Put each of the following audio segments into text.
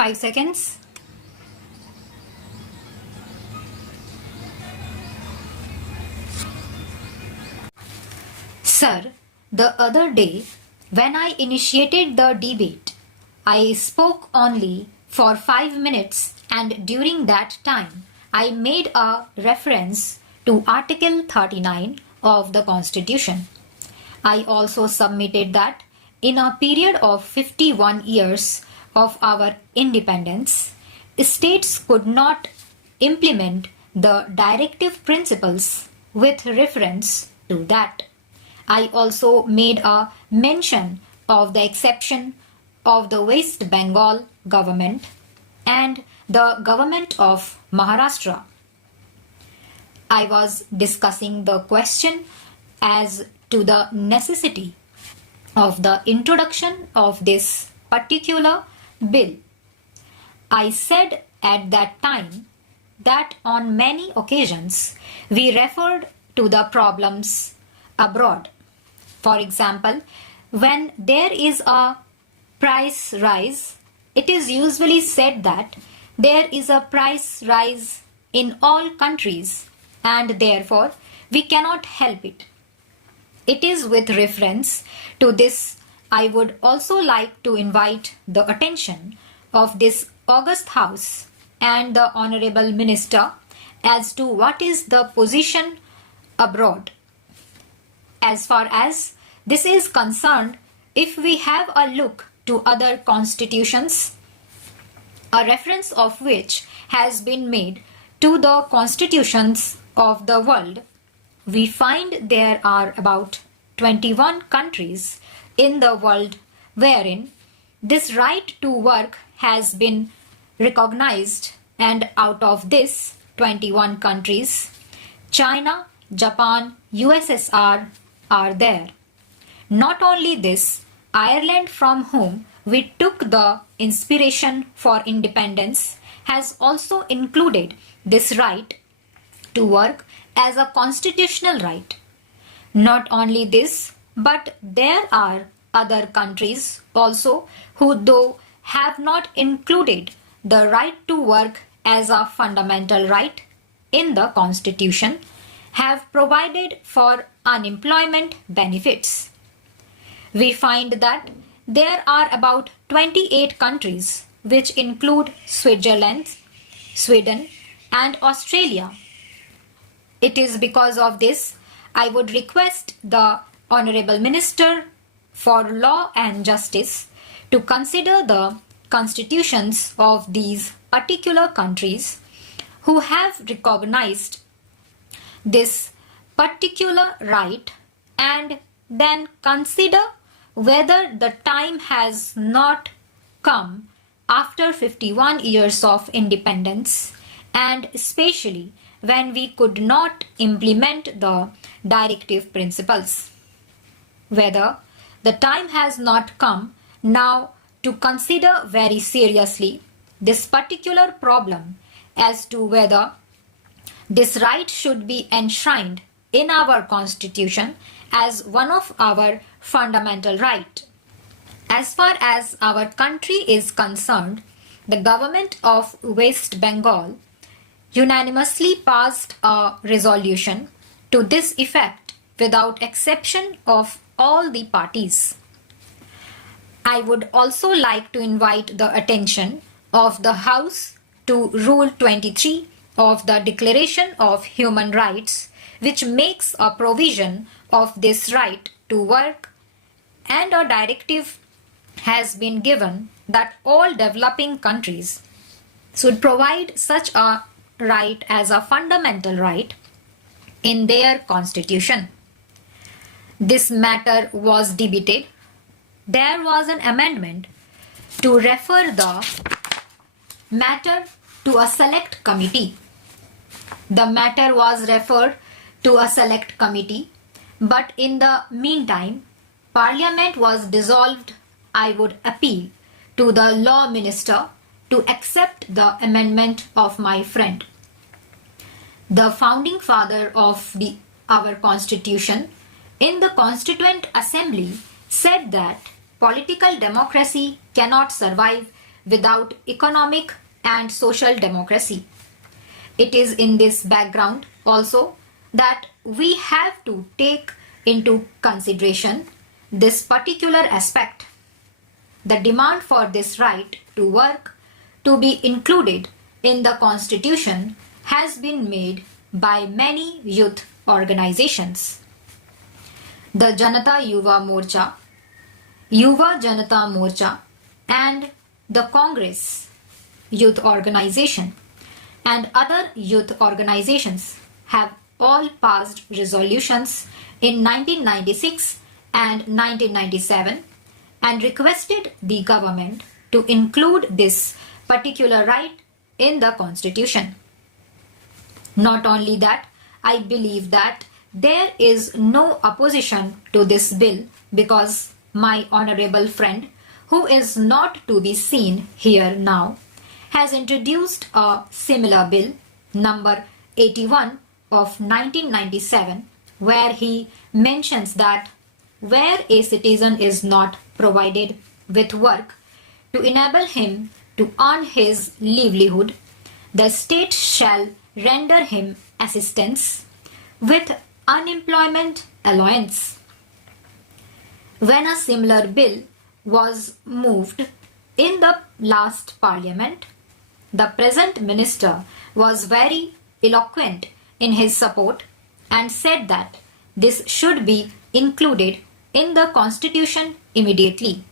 5 seconds. Sir, the other day when I initiated the debate, I spoke only for 5 minutes, and during that time I made a reference to Article 39 of the Constitution. I also submitted that in a period of 51 years of our independence, states could not implement the directive principles with reference to that. I also made a mention of the exception of the West Bengal government and the government of Maharashtra. I was discussing the question as to the necessity of the introduction of this particular bill. I said at that time that on many occasions we referred to the problems abroad. For example, when there is a price rise, it is usually said that there is a price rise in all countries and therefore we cannot help it. It is with reference to this I would also like to invite the attention of this august House and the Honorable Minister as to what is the position abroad. As far as this is concerned, if we have a look to other constitutions, a reference of which has been made to the constitutions of the world, we find there are about 21 countries in the world wherein this right to work has been recognized, and out of this 21 countries, China, Japan, USSR are there. Not only this, Ireland, from whom we took the inspiration for independence, has also included this right to work as a constitutional right. Not only this, but there are other countries also who, though have not included the right to work as a fundamental right in the Constitution, have provided for unemployment benefits. We find that there are about 28 countries which include Switzerland, Sweden and Australia. It is because of this I would request the Honorable Minister for Law and Justice to consider the constitutions of these particular countries who have recognized this particular right, and then consider whether the time has not come after 51 years of independence, and especially when we could not implement the directive principles, whether the time has not come now to consider very seriously this particular problem as to whether this right should be enshrined in our Constitution as one of our fundamental rights. As far as our country is concerned, the government of West Bengal unanimously passed a resolution to this effect without exception of all the parties. I would also like to invite the attention of the House to Rule 23 of the Declaration of Human Rights, which makes a provision of this right to work, and a directive has been given that all developing countries should provide such a right as a fundamental right in their constitution. This matter was debated. There was an amendment to refer the matter to a select committee. The matter was referred to a select committee, but in the meantime, Parliament was dissolved. I would appeal to the Law Minister to accept the amendment of my friend. The founding father of our Constitution in the Constituent Assembly said that political democracy cannot survive without economic and social democracy. It is in this background also that we have to take into consideration this particular aspect. The demand for this right to work to be included in the Constitution has been made by many youth organizations. The Janata Yuva Morcha, Yuva Janata Morcha, and the Congress Youth Organization and other youth organizations have all passed resolutions in 1996 and 1997 and requested the government to include this particular right in the Constitution. Not only that, I believe that there is no opposition to this bill because my honorable friend, who is not to be seen here now, has introduced a similar bill, number 81 of 1997, where he mentions that where a citizen is not provided with work to enable him to earn his livelihood, the state shall render him assistance with unemployment allowance. When a similar bill was moved in the last parliament, the present minister was very eloquent in his support and said that this should be included in the Constitution immediately.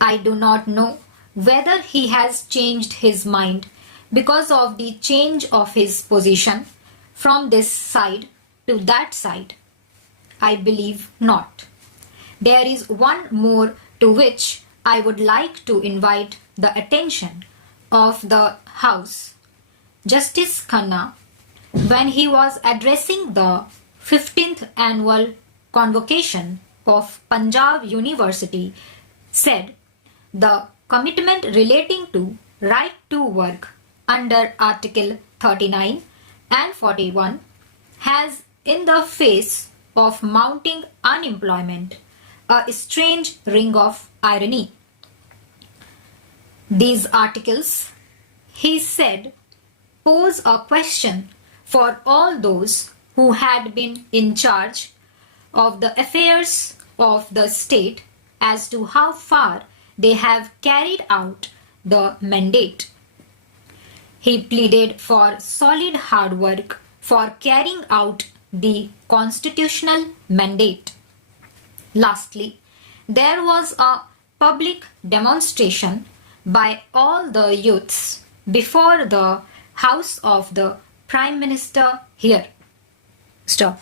I do not know whether he has changed his mind because of the change of his position from this side to that side. I believe not. There is one more to which I would like to invite the attention of the House. Justice Khanna, when he was addressing the 15th annual convocation of Punjab University, said the commitment relating to right to work under Article 39 and 41 has, in the face of mounting unemployment, a strange ring of irony. These articles, he said, pose a question for all those who had been in charge of the affairs of the state as to how far they have carried out the mandate. He pleaded for solid hard work for carrying out the constitutional mandate. Lastly, there was a public demonstration by all the youths before the house of the Prime Minister here. Stop.